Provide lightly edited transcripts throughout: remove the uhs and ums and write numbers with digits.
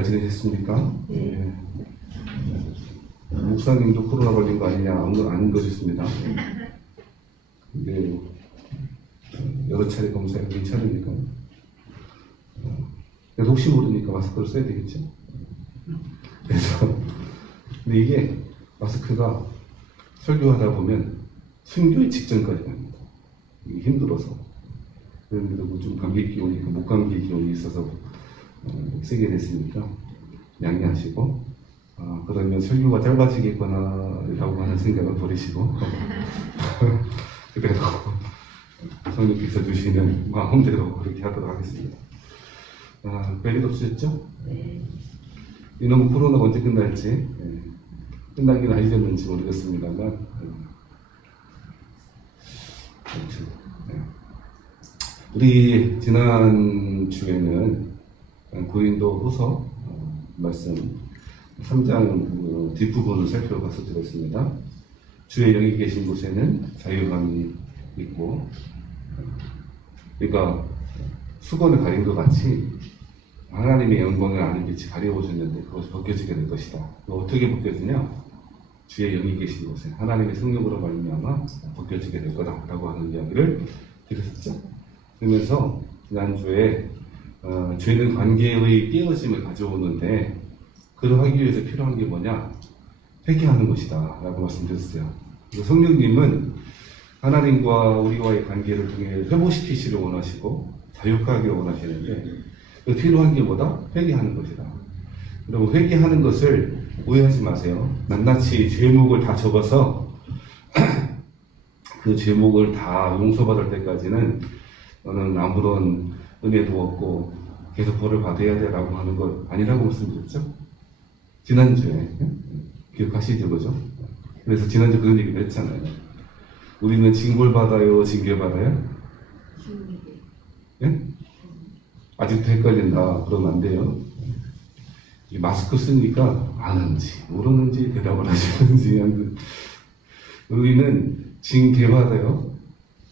잘 지내셨습니까? 네. 목사님도 코로나 걸린 거 아니냐, 안 걸렸습니다. 근데 여러 차례 검사해 괜찮으니까. 그래서 혹시 모르니까 마스크를 써야 되겠죠. 그래서 근데 이게 마스크가 설교하다 보면 순교의 직전까지 갑니다. 이게 힘들어서. 그런데도 뭐좀 감기 기운이, 목감기 기운이 있어서 세게 됐으니까 양해하시고, 그러면 설교가 짧아지겠구나 라고 하는 생각을 버리시고 그래도 성령께서 주시는 마음대로 그렇게 하도록 하겠습니다. 별일 없으셨죠? 네. 이놈의 코로나가 언제 끝날지, 끝나긴 알렸는지 모르겠습니다만, 그렇죠. 우리 지난 주에는 고린도 후서 말씀 3장 뒷부분을 살펴봐서 드렸습니다. 주의 영이 계신 곳에는 자유함이 있고, 그러니까 수건을 가린 것 같이 하나님의 영광을 아는 빛이 가려오셨는데 그것이 벗겨지게 될 것이다. 어떻게 벗겨지냐? 주의 영이 계신 곳에 하나님의 성령으로 말미암아 벗겨지게 될 거다라고 하는 이야기를 드렸었죠. 그러면서 지난주에 죄는 관계의 깨어짐을 가져오는데 그러하기 위해서 필요한 게 뭐냐? 회개하는 것이다 라고 말씀드렸어요. 성령님은 하나님과 우리와의 관계를 통해 회복시키시려 원하시고 자유하게 원하시는데 그 필요한 게 뭐다? 회개하는 것이다. 그리고 회개하는 것을 오해하지 마세요. 낱낱이 죄목을 다 적어서 그 죄목을 다 용서받을 때까지는 너는 아무런 은혜도 없고 계속 벌을 받아야 돼라고 하는 것 아니라고 말씀드렸죠? 지난주에 기억하시죠? 그죠? 그래서 지난주 그런 얘기를 했잖아요. 우리는 징벌 받아요? 징계 받아요? 예? 아직도 헷갈린다. 그러면 안 돼요. 이 마스크 쓰니까 아는지 모르는지 대답을 하시는지 우리는 징계 받아요.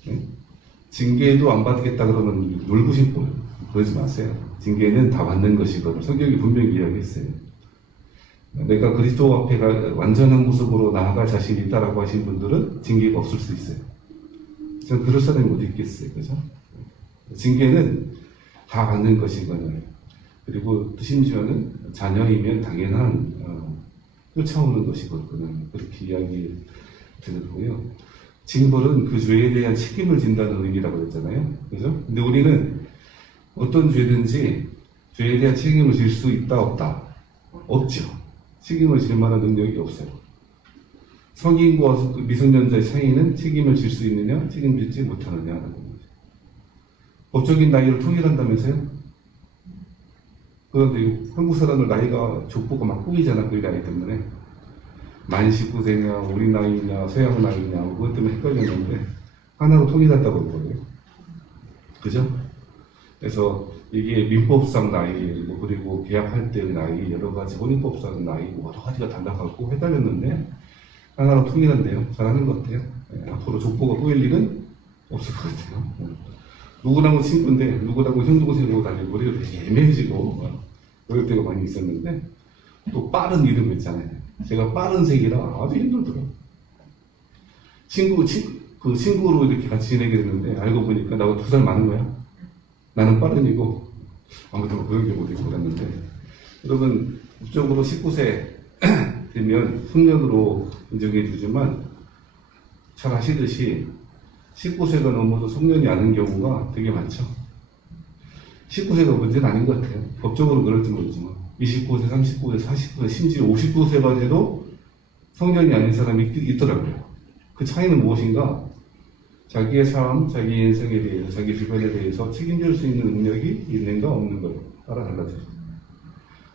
예? 징계도 안 받겠다 그러면 놀고 싶어요. 그러지 마세요. 징계는 다 받는 것이거든요. 성경이 분명히 이야기했어요. 내가 그리스도 앞에 완전한 모습으로 나아갈 자신이 있다라고 하신 분들은 징계가 없을 수 있어요. 전 그럴 사람이 어디 있겠어요. 그죠? 징계는 다 받는 것이거든요. 그리고 심지어는 자녀이면 당연한 쫓아오는 것이거든요. 그렇게 이야기 드렸고요. 징벌은 그 죄에 대한 책임을 진다는 의미라고 했잖아요. 그죠? 근데 우리는 어떤 죄든지 죄에 대한 책임을 질 수 있다, 없다? 없죠. 책임을 질 만한 능력이 없어요. 성인과 미성년자의 차이는 책임을 질 수 있느냐, 책임질지 못하느냐라는 겁니다. 법적인 나이를 통일한다면서요? 그런데 한국 사람들 나이가 족보가 막 꾸미잖아, 그 나이 때문에. 만 19세냐, 우리 나이냐, 서양 나이냐, 그것 때문에 헷갈렸는데, 하나로 통일한다고 그러거든요. 그죠? 그래서 이게 민법상 나이, 그리고 계약할 때의 나이, 여러 가지 혼인법상 나이, 여러 가지가 달라가고 헷갈렸는데, 하나로 통일한대요. 잘하는 것 같아요. 네, 앞으로 족보가 꼬일 일은 없을 것 같아요. 누구랑은 친구인데, 누구랑은 형동생으로 다니고, 머리가 되게 애매해지고, 그럴 때가 많이 있었는데, 또 빠른 이름 있잖아요. 제가 빠른 색이라 아주 힘들더라고요. 친구로 이렇게 같이 지내게 됐는데, 알고 보니까 나보다 2살 많은 거야. 나는 빠른이고, 아무튼 그런 게 어디 그랬는데, 여러분, 법적으로 19세 되면 성년으로 인정해 주지만, 잘 아시듯이 19세가 넘어도 성년이 아닌 경우가 되게 많죠. 19세가 문제는 아닌 것 같아요. 법적으로 그럴지 모르지만. 29세, 39세, 49세, 심지어 59세가 돼도 성년이 아닌 사람이 있더라고요. 그 차이는 무엇인가? 자기의 삶, 자기 인생에 대해서, 자기 주변에 대해서 책임질 수 있는 능력이 있는가 없는 걸 따라 달라져요.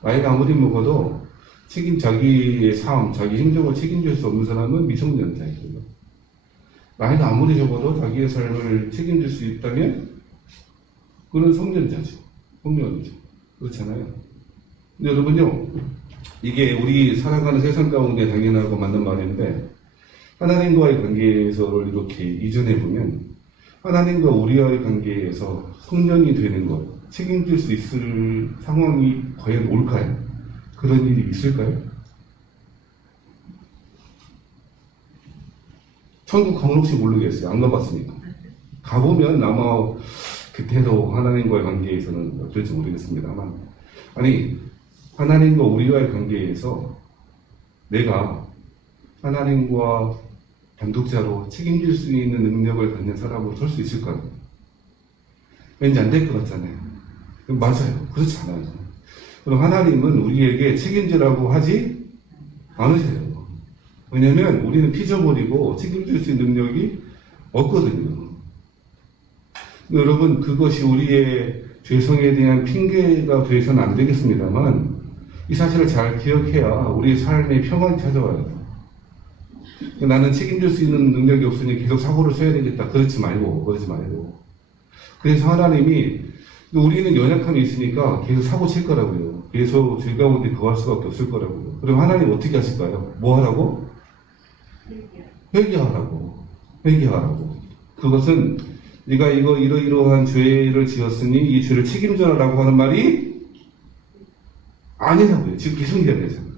나이가 아무리 먹어도 자기의 삶, 자기 행동을 책임질 수 없는 사람은 미성년자이고요. 나이가 아무리 적어도 자기의 삶을 책임질 수 있다면 그는 성년자죠. 성년이죠. 그렇잖아요. 근데 여러분요, 이게 우리 살아가는 세상 가운데 당연하고 맞는 말인데, 하나님과의 관계에서를 이렇게 이전해 보면, 하나님과 우리와의 관계에서 성년이 되는 것, 책임질 수 있을 상황이 과연 올까요? 그런 일이 있을까요? 천국 가면 혹시 모르겠어요. 안 가봤으니까. 가보면 아마 그때도 하나님과의 관계에서는 어떨지 모르겠습니다만, 아니, 하나님과 우리와의 관계에서 내가 하나님과 단독자로 책임질 수 있는 능력을 갖는 사람으로 설 수 있을까요? 왠지 안 될 것 같잖아요. 맞아요. 그렇지 않아요. 그럼 하나님은 우리에게 책임지라고 하지 않으세요. 왜냐면 우리는 피져버리고 책임질 수 있는 능력이 없거든요. 여러분, 그것이 우리의 죄성에 대한 핑계가 되어서는 안 되겠습니다만, 이 사실을 잘 기억해야 우리의 삶에 평안이 찾아와요. 나는 책임질 수 있는 능력이 없으니 계속 사고를 쳐야 되겠다. 그러지 말고. 그래서 하나님이, 우리는 연약함이 있으니까 계속 사고 칠 거라고요. 계속 죄 가운데 거할 수밖에 없을 거라고요. 그럼 하나님 어떻게 하실까요? 뭐 하라고? 회개하라고. 그것은 네가 이러이러한 죄를 지었으니 이 죄를 책임져라라고 하는 말이 아니라고요. 지금 계속 이야기하잖아요.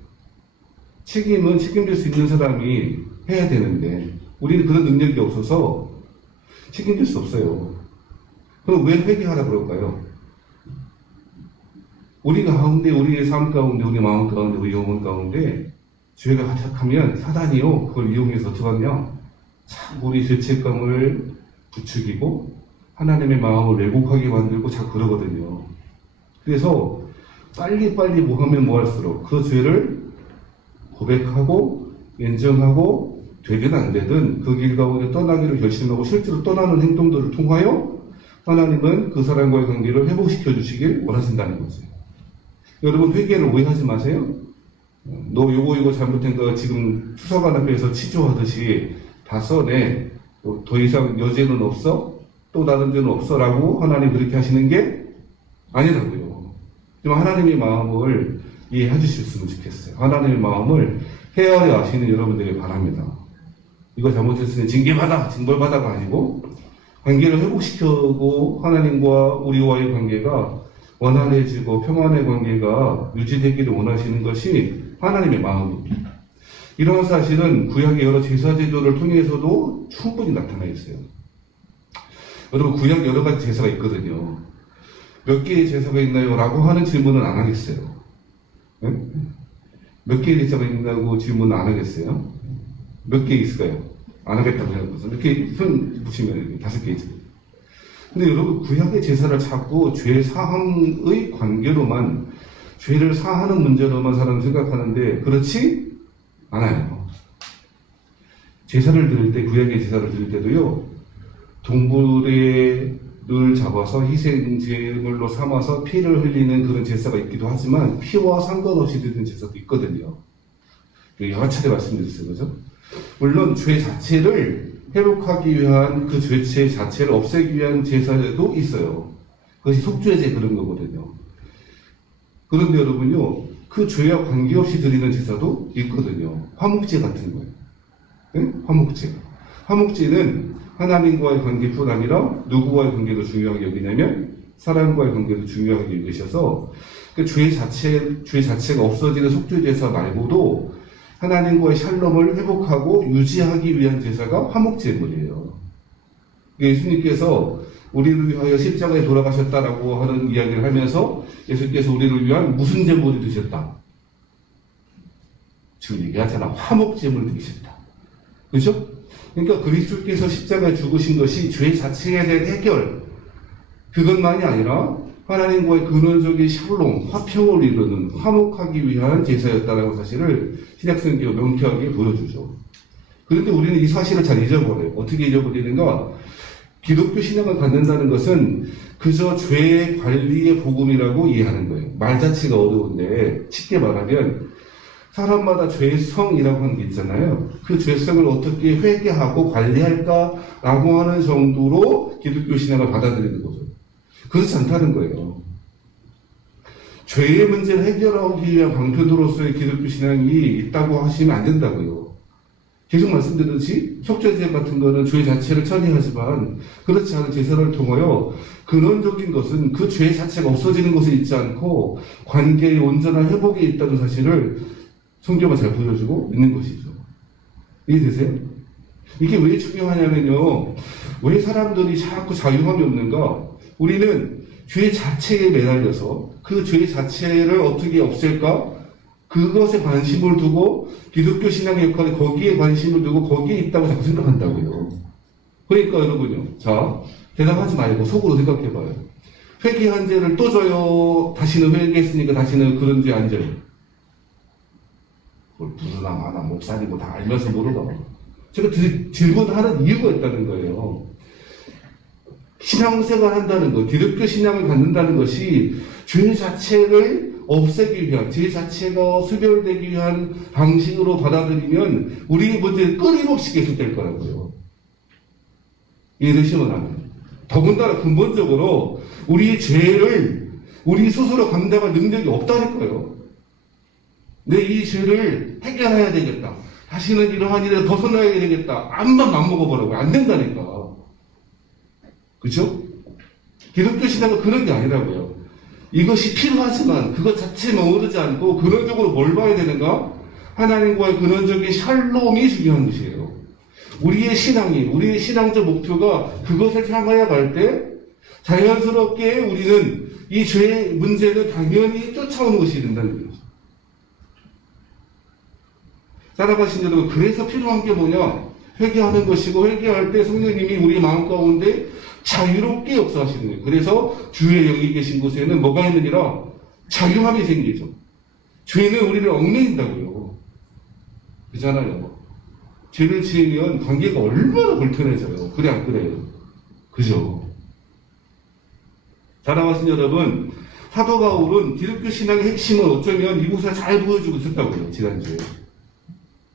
책임은 책임질 수 있는 사람이 해야 되는데 우리는 그런 능력이 없어서 책임질 수 없어요. 그럼 왜 회개하라 그럴까요? 우리 가운데, 우리의 삶 가운데, 우리 마음 가운데, 우리 영혼 가운데 죄가 가득하면 사단이요, 그걸 이용해서 어떻게 하냐? 참 우리 죄책감을 부추기고 하나님의 마음을 왜곡하게 만들고 자꾸 그러거든요. 그래서 빨리 뭐 하면 뭐 할수록 그 죄를 고백하고 인정하고 되든 안 되든 그 길 가운데 떠나기를 결심하고 실제로 떠나는 행동들을 통하여 하나님은 그 사람과의 관계를 회복시켜 주시길 원하신다는 거죠. 여러분, 회개를 오해하지 마세요. 너 이거 잘못된 거 지금 수사관 앞에서 치조하듯이 다 써내. 더 이상 여죄는 없어? 또 다른 죄는 없어? 라고 하나님 그렇게 하시는 게 아니라고요. 좀 하나님의 마음을 이해해 주셨으면 좋겠어요. 하나님의 마음을 헤아려 아시는 여러분들이 바랍니다. 이거 잘못했으니 징계받아, 징벌받아가 아니고 관계를 회복시키고 하나님과 우리와의 관계가 원활해지고 평안의 관계가 유지되기를 원하시는 것이 하나님의 마음입니다. 이런 사실은 구약의 여러 제사 제도를 통해서도 충분히 나타나 있어요. 여러분, 구약 여러 가지 제사가 있거든요. 몇 개의 제사가 있나요? 라고 하는 질문은 안 하겠어요. 네? 몇 개의 제사가 있나고 질문은 안 하겠어요? 몇 개 있을까요? 안 하겠다고 생각해서. 이렇게 손 붙이면 5개이죠. 근데 여러분, 구약의 제사를 찾고 죄 사함의 관계로만, 죄를 사하는 문제로만 사람 생각하는데 그렇지 않아요. 제사를 드릴 때, 구약의 제사를 드릴 때도요, 동물을 잡아서 희생제물로 삼아서 피를 흘리는 그런 제사가 있기도 하지만 피와 상관없이 드리는 제사도 있거든요. 여러 차례 말씀드렸어요. 그죠? 물론 죄 자체를 회복하기 위한 그 죄체 자체를 없애기 위한 제사도 있어요. 그것이 속죄제 그런 거거든요. 그런데 여러분요, 그 죄와 관계없이 드리는 제사도 있거든요. 화목제 같은 거예요. 네? 화목제. 화목제는 하나님과의 관계뿐 아니라 누구와의 관계도 중요하게 여기냐면 사람과의 관계도 중요하게 여기셔서 그 죄 자체가 없어지는 속죄 제사 말고도 하나님과의 샬롬을 회복하고 유지하기 위한 제사가 화목제물이에요. 예수님께서 우리를 위하여 십자가에 돌아가셨다라고 하는 이야기를 하면서 예수께서 우리를 위한 무슨 제물이 되셨다? 지금 얘기하잖아. 화목제물이 되셨다. 그렇죠? 그러니까 그리스도께서 십자가에 죽으신 것이 죄 자체에 대한 해결, 그것만이 아니라 하나님과의 근원적인 샬롬, 화평을 이루는 화목하기 위한 제사였다라는 사실을 신약성경이 명쾌하게 보여주죠. 그런데 우리는 이 사실을 잘 잊어버려요. 어떻게 잊어버리는가? 기독교 신앙을 갖는다는 것은 그저 죄 관리의 복음이라고 이해하는 거예요. 말 자체가 어려운데 쉽게 말하면 사람마다 죄성이라고 하는 게 있잖아요. 그 죄성을 어떻게 회개하고 관리할까라고 하는 정도로 기독교 신앙을 받아들이는 거죠. 그렇지 않다는 거예요. 죄의 문제를 해결하기 위한 방편으로서의 기독교 신앙이 있다고 하시면 안 된다고요. 계속 말씀드렸듯이 속죄제 같은 거는 죄 자체를 처리하지만 그렇지 않은 제사를 통하여 근원적인 것은 그 죄 자체가 없어지는 것에 있지 않고 관계의 온전한 회복에 있다는 사실을 성경은 잘 보여주고 있는 것이죠. 이해되세요? 이게 왜 중요하냐면요. 왜 사람들이 자꾸 자유함이 없는가? 우리는 죄 자체에 매달려서 그 죄 자체를 어떻게 없앨까? 그것에 관심을 두고 기독교 신앙의 역할에 거기에 관심을 두고 거기에 있다고 자꾸 생각한다고요. 그러니까 여러분요. 자, 대답하지 말고 속으로 생각해봐요. 회개한 죄를 또 져요. 다시는 회개했으니까 다시는 그런 죄 안 져요. 그걸 부르나 마나 목사님고 다 알면서 모르나. 제가 질문하는 이유가 있다는 거예요. 신앙생활 한다는 것, 기독교 신앙을 갖는다는 것이 죄 자체를 없애기 위한, 죄 자체가 수별되기 위한 방식으로 받아들이면 우리의 문제는 끊임없이 계속될 거라고요. 이해되시면 하면. 더군다나 근본적으로 우리의 죄를 우리 스스로 감당할 능력이 없다는 거예요. 내 이 죄를 해결해야 되겠다. 다시는 이러한 일에 벗어나야 되겠다. 암만 맘먹어보라고요. 안 된다니까. 그죠? 기독교 신앙은 그런 게 아니라고요. 이것이 필요하지만 그것 자체에 머무르지 않고 근원적으로 뭘 봐야 되는가? 하나님과의 근원적인 샬롬이 중요한 것이에요. 우리의 신앙적 목표가 그것을 향하여 갈 때 자연스럽게 우리는 이 죄의 문제는 당연히 쫓아오는 것이 된다는 거죠. 살아가신 여러분, 그래서 필요한 게 뭐냐? 회개하는 것이고, 회개할 때 성령님이 우리 마음 가운데 자유롭게 역사하시는 거예요. 그래서 주의 영이 계신 곳에는 뭐가 있느니라? 자유함이 생기죠. 죄는 우리를 얽매인다고요. 그렇잖아요. 죄를 지으면 관계가 얼마나 불편해져요. 그래 안 그래요? 그죠? 살아가신 여러분, 사도 바울은 기독교 신앙의 핵심을 어쩌면 이곳에 잘 보여주고 있었다고요. 지난주에.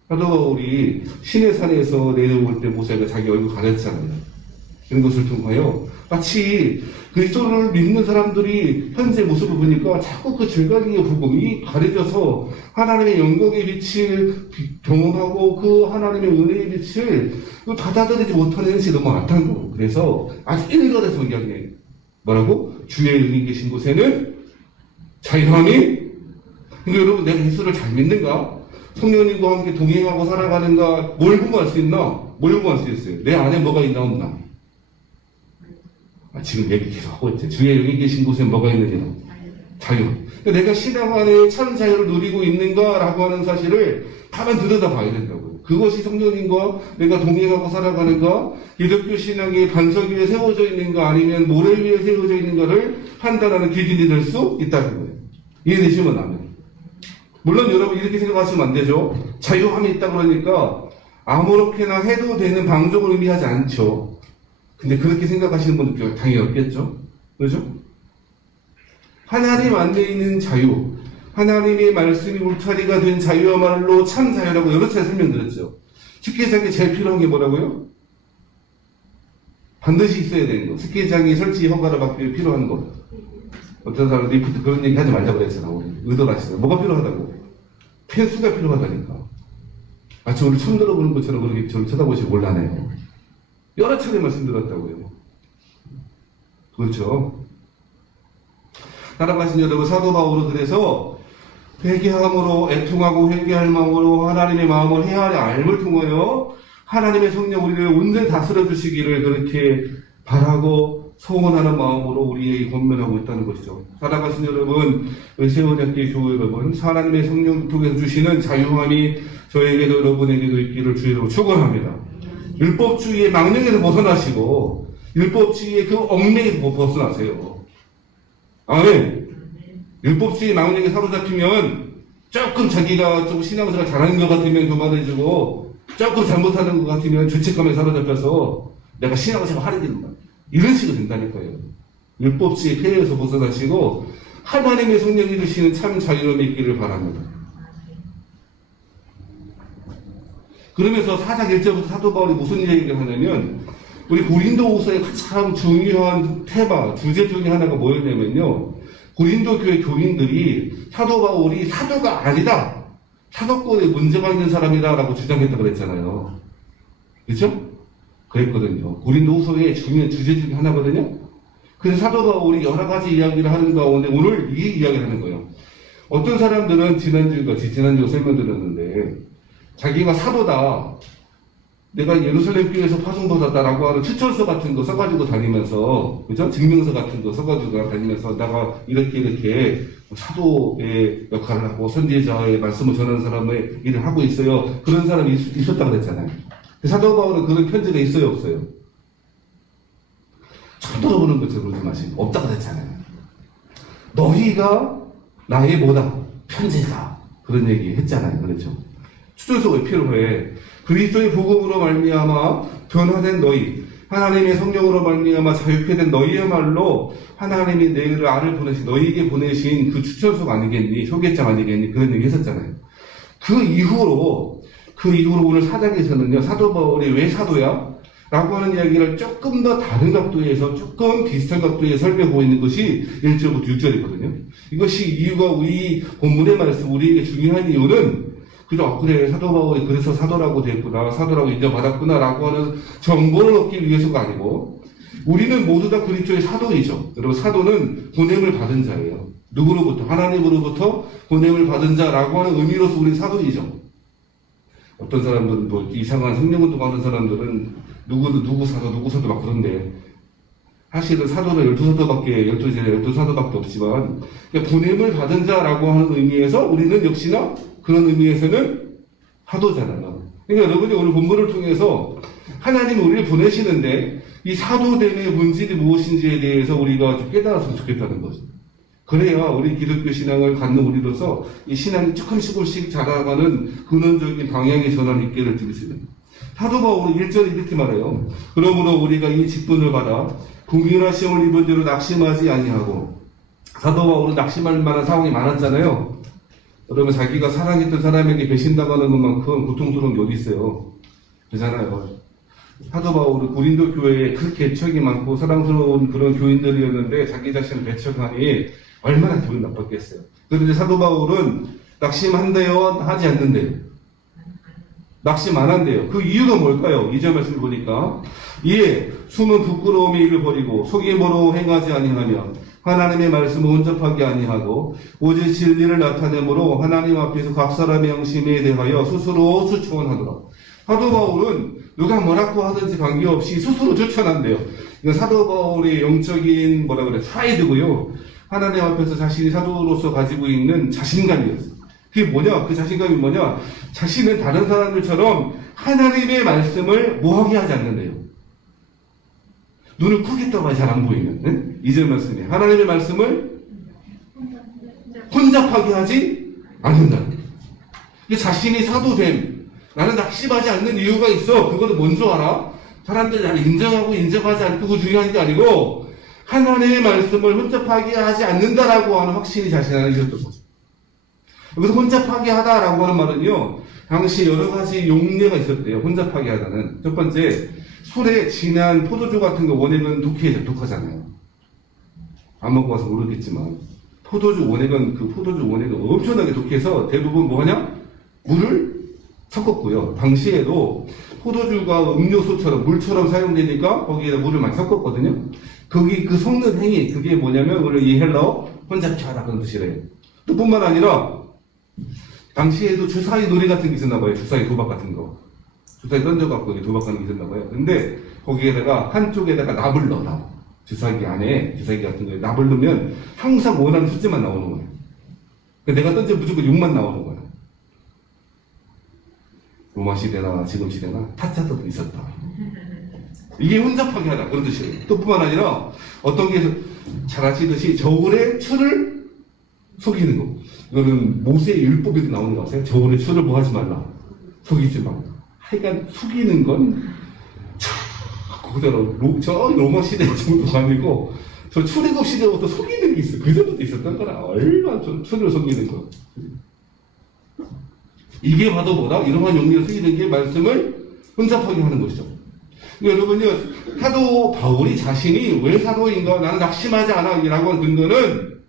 사도 바울이 시내산에서 내려올 때 모세가 자기 얼굴 가렸잖아요. 이런 것을 통하여 마치 그리스도를 믿는 사람들이 현재 모습을 보니까 자꾸 그 즐거움의 부분이 가려져서 하나님의 영광의 빛을 경험하고 그 하나님의 은혜의 빛을 받아들이지 못하는 현실이 너무 많다는 거예요. 그래서 아주 일거에서 이야기해요. 뭐라고? 주의 영이 계신 곳에는 자유함이. 그러니까 여러분, 내가 예수를 잘 믿는가? 성령님과 함께 동행하고 살아가는가? 뭘 보고 알 수 있나? 뭘 보고 알 수 있어요? 내 안에 뭐가 있나 없나? 지금 얘기 계속 하고 있죠. 주의 영이 계신 곳에 뭐가 있느냐? 자유. 그러니까 내가 신앙 안에 참 자유를 누리고 있는가라고 하는 사실을 가만 들여다 봐야 된다고요. 그것이 성령님과 내가 동행하고 살아가는가? 기독교 신앙의 반석 위에 세워져 있는가? 아니면 모래 위에 세워져 있는가를 판단하는 기준이 될 수 있다는 거예요. 이해되시면 아멘. 물론 여러분 이렇게 생각하시면 안 되죠. 자유함이 있다 그러니까 아무렇게나 해도 되는 방법을 의미하지 않죠. 근데 그렇게 생각하시는 분들 당연히 없겠죠. 그렇죠? 하나님 안에 있는 자유, 하나님의 말씀이 울타리가 된 자유야말로 참 자유라고 여러 차례 설명드렸죠. 스키장에 제일 필요한 게 뭐라고요? 반드시 있어야 되는 거. 스키장이 설치 허가를 받기 위해 필요한 거. 어떤 사람 리프트 그런 얘기 하지 말자고 그랬잖아. 의도를 하시더라고요. 뭐가 필요하다고? 펜스가 필요하다니까. 저 오늘 처음 들어보는 것처럼 그렇게 저를 쳐다보시고 곤란해요. 여러 차례 말씀드렸다고요. 그렇죠? 따라가신 여러분, 사도 바울은 그래서 회개함으로, 애통하고 회개할 마음으로 하나님의 마음을 헤아려 알을 통하여 하나님의 성령 우리를 온전히 다스려 주시기를 그렇게 바라고 소원하는 마음으로 우리에게 권면하고 있다는 것이죠. 살아가신 여러분, 세원학교 교회 여러분, 하나님의 성령 통해서 주시는 자유함이 저에게도 여러분에게도 있기를 주의로 축원합니다. 율법주의의 망령에서 벗어나시고 율법주의의 그 얽매에서 벗어나세요. 아멘. 율법주의 망령에 사로잡히면 조금 자기가 좀 신앙생활 잘하는 것 같으면 교만해지고 조금 잘못하는 것 같으면 죄책감에 사로잡혀서 내가 신앙생활 하게 된다. 이런 식으로 된다니까요. 율법주의 폐해에서 벗어나시고 하나님의 성령이 주시는 참 자유함이 있기를 바랍니다. 그러면서 4장 1절부터 사도 바울이 무슨 얘기를 하냐면 우리 고린도후서의 가장 중요한 테마, 주제 중에 하나가 뭐였냐면요. 고린도 교회 교인들이 사도 바울이 사도가 아니다. 사도권에 문제가 있는 사람이다라고 주장했다고 그랬잖아요. 그죠? 그랬거든요. 고린도후서의 중요한 주제 중에 하나거든요. 그래서 사도 바울이 여러 가지 이야기를 하는 가운데 오늘 이 이야기를 하는 거예요. 어떤 사람들은 지난주에 설명드렸는데 자기가 사도다, 내가 예루살렘 교회에서 파송받았다라고 하는 추천서 같은 거 써가지고 다니면서, 그죠? 증명서 같은 거 써가지고 다니면서 내가 이렇게 사도의 역할을 하고 선지자의 말씀을 전하는 사람의 일을 하고 있어요. 그런 사람이 있었다고 그랬잖아요. 사도 바울은 그런 편지가 있어요, 없어요? 처음 들어보는 것처럼 그러지 마시고 없다고 그랬잖아요. 너희가 나의 뭐다? 편지다. 그런 얘기 했잖아요. 그렇죠? 추천서가 왜 필요해? 그리스도의 복음으로 말미암아 변화된 너희, 하나님의 성령으로 말미암아 자유케 된 너희야말로 하나님이 나를 보내신, 너희에게 보내신 그 추천서가 아니겠니? 소개장 아니겠니? 그런 얘기 했었잖아요. 그 이후로 오늘 사장에서는요, 사도 바울이 왜 사도야? 라고 하는 이야기를 조금 더 다른 각도에서, 조금 비슷한 각도에서 설명하고 있는 것이 1절부터 6절이거든요. 이것이 이유가 우리 본문의 말씀, 우리에게 중요한 이유는, 그래, 사도 바울이 그래서 사도라고 됐구나, 사도라고 인정받았구나, 라고 하는 정보를 얻기 위해서가 아니고, 우리는 모두 다 그리스도의 사도이죠. 여러분, 사도는 보냄을 받은 자예요. 누구로부터? 하나님으로부터 보냄을 받은 자라고 하는 의미로서 우리 사도이죠. 어떤 사람들은 뭐 이상한 성령 운동하는 사람들은 누구 사도 막 그런데, 사실은 사도는 12사도밖에 없지만, 보냄을 받은 자라고 하는 의미에서 우리는 역시나 그런 의미에서는 사도잖아요. 그러니까 여러분이 오늘 본문을 통해서 하나님이 우리를 보내시는데 이 사도됨의 본질이 무엇인지에 대해서 우리가 좀 깨달았으면 좋겠다는 거죠. 그래야 우리 기독교 신앙을 갖는 우리로서 이 신앙이 조금씩 자라가는 근원적인 방향의 전환이 있기를 드리시는. 사도 바울은 1절에 이렇게 말해요. 그러므로 우리가 이 직분을 받아 궁일한 시험을 입은 대로 낙심하지 아니하고. 사도 바울은 낙심할 만한 상황이 많았잖아요. 여러분, 자기가 사랑했던 사람에게 배신당하는 것만큼 고통스러운 게 어디 있어요. 그렇잖아요. 사도 바울은 고린도 교회에 그렇게 애착이 많고 사랑스러운 그런 교인들이었는데 자기 자신을 배척하니 얼마나 기분 나빴겠어요. 그런데 사도 바울은 낙심한대요? 하지 않는데요? 낙심 안 한대요. 그 이유가 뭘까요? 2절 말씀을 보니까 이에 숨은 부끄러움의 일을 버리고 속임으로 행하지 아니하며 하나님의 말씀을 혼잡하게 아니하고 오직 진리를 나타내므로 하나님 앞에서 각 사람의 양심에 대하여 스스로 추천하더라. 사도 바울은 누가 뭐라고 하든지 관계없이 스스로 추천한대요. 이건 사도 바울의 영적인 사이드고요. 하나님 앞에서 자신이 사도로서 가지고 있는 자신감이었어요. 그게 뭐냐? 그 자신감이 뭐냐? 자신은 다른 사람들처럼 하나님의 말씀을 뭐하게 하지 않는데요. 눈을 크게 떠봐야 잘 안 보이는 2절 말씀에 하나님의 말씀을 혼잡하게 하지 않는다. 자신이 사도됨, 나는 낙심하지 않는 이유가 있어. 그거는 뭔지 알아? 사람들이 나를 인정하고 인정하지 않고 그거 중요한 게 아니고 하나님의 말씀을 혼잡하게 하지 않는다라고 하는 확신이 자신 안에 있었던 거죠. 여기서 혼잡하게 하다라고 하는 말은요, 당시 여러 가지 용례가 있었대요. 혼잡하게 하다는. 첫 번째, 술에 진한 포도주 같은 거 원액은 독하잖아요. 안 먹어봐서 모르겠지만 포도주 원액은 엄청나게 독해서 대부분 뭐하냐? 물을 섞었고요. 당시에도 포도주가 음료수처럼 물처럼 사용되니까 거기에다 물을 많이 섞었거든요. 거기 그 섞는 행위, 그게 뭐냐면 오늘 이 헬라어 혼잡케 하다 그런 뜻이래요. 또 뿐만 아니라 당시에도 주사위 놀이 같은 게 있었나 봐요. 주사위 도박 같은 거. 주사위 던져갖고 도박하는 게 있었나 봐요. 근데 거기에다가 한쪽에다가 납을 넣어라. 주사기 안에, 주사기 같은 거에 납을 넣으면 항상 원하는 숫자만 나오는 거예요. 내가 던지면 무조건 6만 나오는 거예요. 로마 시대나 지금 시대나 타짜도 있었다. 이게 혼잡하게 하다. 그런 뜻이에요. 또 뿐만 아니라 어떤 게 잘 아시듯이 저울에 추를 속이는 거. 이거는 모세의 율법에도 나오는 거 아세요? 저울에 추를 뭐 하지 말라. 속이지 마. 하여간 속이는 건 그대로 로마 시대 정도가 아니고 저 출애굽 시대부터 속이는 게 있어요. 그 전부터 있었던 거라. 얼마나 추를 속이는 거. 이게 바로 뭐다? 이러한 용리를 속이는 게 말씀을 혼잡하게 하는 것이죠. 그러니까 여러분요, 사도 바울이 자신이 왜 사도인가? 나는 낙심하지 않아. 라고 한 근거는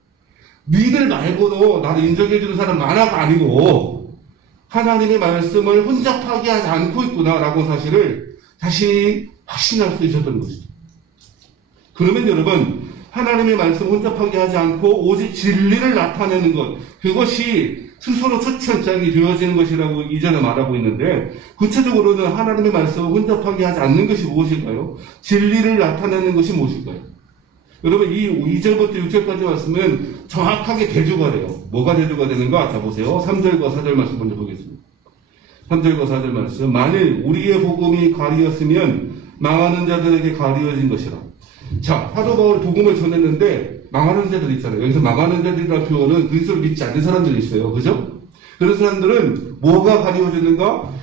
니들 말고도 나를 인정해주는 사람 많아가 아니고 하나님의 말씀을 혼잡하게 하지 않고 있구나라고 사실을 자신이 확신할 수 있었던 것이죠. 그러면 여러분, 하나님의 말씀을 혼잡하게 하지 않고 오직 진리를 나타내는 것, 그것이 스스로 첫천장이 되어지는 것이라고 이전에 말하고 있는데, 구체적으로는 하나님의 말씀을 혼잡하게 하지 않는 것이 무엇일까요? 진리를 나타내는 것이 무엇일까요? 여러분, 이 2절부터 6절까지 말씀은 정확하게 대조가 돼요. 뭐가 대조가 되는가? 자, 보세요. 3절과 4절 말씀 먼저 보겠습니다. 3절과 4절 말씀. 만일 우리의 복음이 가리었으면 망하는 자들에게 가리어진 것이라. 자, 사도 바울이 복음을 전했는데 망하는 자들 있잖아요. 여기서 망하는 자들이라는 표현은 그리스도를 믿지 않는 사람들이 있어요. 그죠? 그런 사람들은 뭐가 가리워지는가?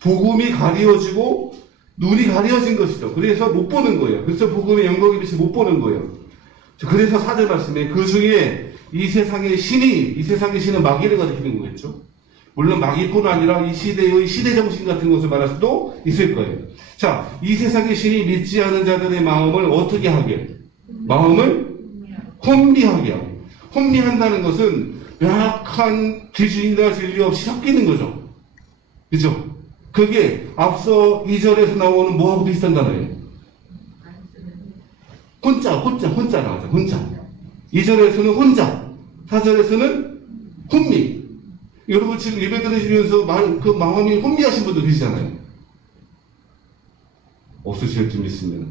복음이 가리워지고 눈이 가려진 것이죠. 그래서 못 보는 거예요. 그래서 복음의 영광의 빛을 못 보는 거예요. 그래서 4절 말씀에 그 중에 이 세상의 신은 마귀를 가리키는 거겠죠. 물론 마귀뿐 아니라 이 시대의 시대정신 같은 것을 말할 수도 있을 거예요. 자, 이 세상의 신이 믿지 않은 자들의 마음을 어떻게 하게? 마음을 혼미하게 하고. 혼미한다는 것은 명확한 기준이나 진리 없이 섞이는 거죠. 그죠? 그게 앞서 2절에서 나오는 뭐하고 비슷한 단어예요? 혼자 나가죠. 혼자. 2절에서는 혼자, 4절에서는 혼미. 여러분 지금 예배 들으시면서 그 마음이 혼미하신 분들 계시잖아요. 없으실 줄 믿습니다.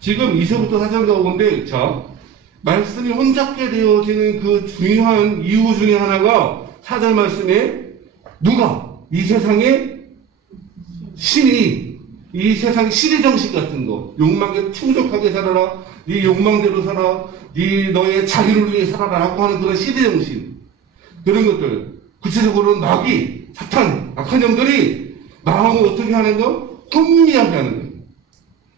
지금 2절부터 4절 가운데, 자, 말씀이 혼잡게 되어지는 그 중요한 이유 중에 하나가 4절 말씀에 누가? 이 세상의 신이, 이 세상의 시대정신 같은 거, 욕망에 충족하게 살아라, 네 욕망대로 살아, 네 너의 자유를 위해 살아라 라고 하는 그런 시대정신, 그런 것들, 구체적으로는 마귀, 사탄, 악한 영들이 마음을 어떻게 하는 거? 혼미하게 하는 거예요.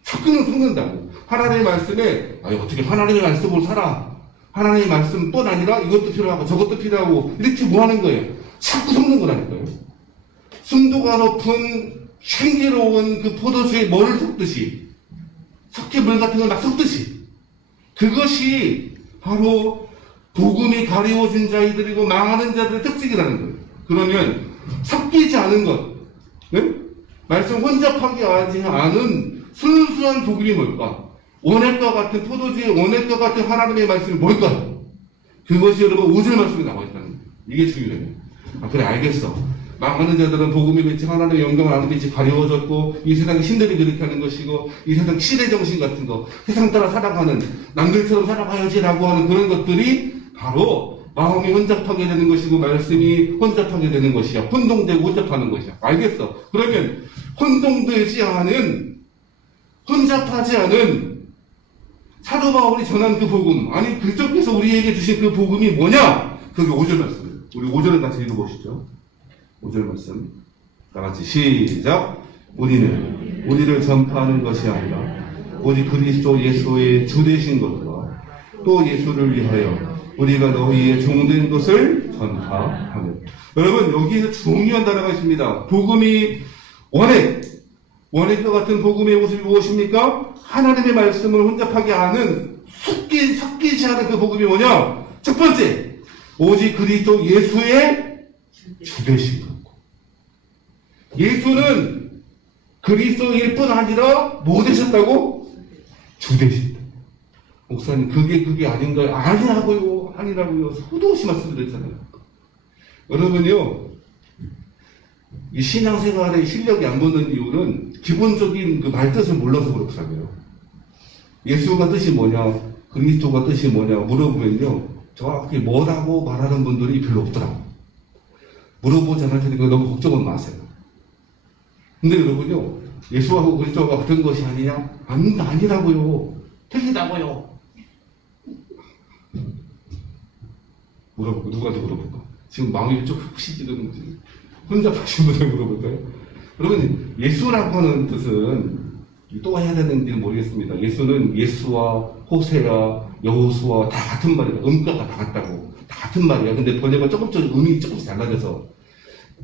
섞는다고. 하나님의 말씀에 어떻게 하나님의 말씀으로 살아, 하나님의 말씀뿐 아니라 이것도 필요하고 저것도 필요하고 이렇게 뭐 하는 거예요? 자꾸 섞는 거라니까요. 순도가 높은 향기로운 그 포도주에 뭐를 섞듯이, 석회물 같은 걸 막 섞듯이, 그것이 바로 복음이 가리워진 자들이고 망하는 자들의 특징이라는 거예요. 그러면 섞이지 않은 것, 네? 말씀 혼잡하게 하지 않은 순수한 복음이 뭘까? 원액과 같은 포도주의 원액과 같은 하나님의 말씀이 뭘까요? 그것이 여러분 5절 말씀에 나와 있다는 거예요. 이게 중요해요. 그래, 알겠어. 망하는 자들은 복음의 빛이 하나님의 영광을 아는 빛이 가려워졌고, 이 세상의 신들이 그렇게 하는 것이고, 이 세상 시대정신 같은 거, 세상 따라 살아가는, 남들처럼 살아가야지라고 하는 그런 것들이 바로 마음이 혼잡하게 되는 것이고, 말씀이 혼잡하게 되는 것이야. 혼동되고 혼잡하는 것이야. 알겠어. 그러면 혼동되지 않은, 혼잡하지 않은 사도 바울이 전한 그 복음, 아니 그쪽에서 우리에게 주신 그 복음이 뭐냐? 그게 5절 말씀이에요. 우리 5절을 같이 읽어보시죠. 5절 말씀 다 같이 시작. 우리를 전파하는 것이 아니라 오직 그리스도 예수의 주 되신 것과 또 예수를 위하여 우리가 너희의 종된 것을 전파하는. 여러분 여기에 중요한 단어가 있습니다. 복음이 원액과 같은 복음의 모습이 무엇입니까? 하나님의 말씀을 혼잡하게 하는 섞이지 않은 그 복음이 뭐냐? 첫 번째, 오직 그리스도 예수의 주 되신 것. 예수는 그리스도일 뿐 아니라 뭐 되셨다고? 주 되신다. 목사님 그게 아닌가요? 아니라고요. 수도 없이 말씀드렸잖아요. 여러분요, 이 신앙생활의 실력이 안 붙는 이유는 기본적인 그 말뜻을 몰라서 그렇더라고요. 예수가 뜻이 뭐냐, 그리스도가 뜻이 뭐냐 물어보면요, 정확히 뭐라고 말하는 분들이 별로 없더라고요. 물어보지 않을 테니까 너무 걱정은 마세요. 근데 여러분요, 예수하고 그리스도가 같은 것이 아니냐? 아니라고요. 틀리다고요. 누구한테 물어볼까? 지금 마음이 좀 혹시 지금 혼잡하신 분들 물어볼까요? 여러분, 예수라고 하는 뜻은 또 해야 되는지는 모르겠습니다. 예수는 예수와 호세야, 여호수아 다 같은 말이다. 음가가 다 같다고. 다 같은 말이야. 근데 번역은 음이 조금씩 달라져서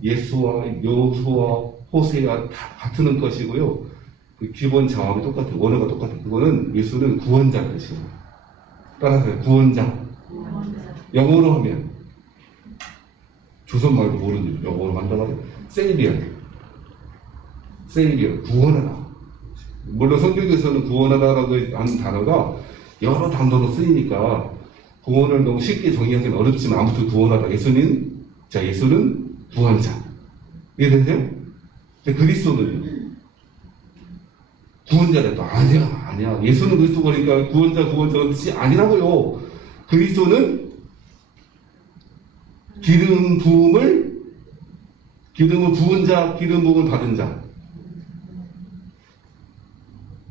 예수와 여호수아, 호세야 다 같은 것이고요. 그 기본 자음이 똑같아요. 원어가 똑같아요. 그거는 예수는 구원자 뜻이에요. 따라서 구원자. 영어로 하면 조선 말도 모르는 영어로 만다가 세이비어, 구원하다. 물론 성경에서는 구원하다라고 하는 단어가 여러 단어로 쓰이니까 구원을 너무 쉽게 정의하기는 어렵지만 아무튼 구원하다. 예수는 구원자. 이해되세요? 근데 그리스도는 구원자래도 아니야. 예수는 그리스도니까 구원자는 뜻이 아니라고요. 그리스도는 기름 부음을 부은 자, 기름 부음을 받은 자.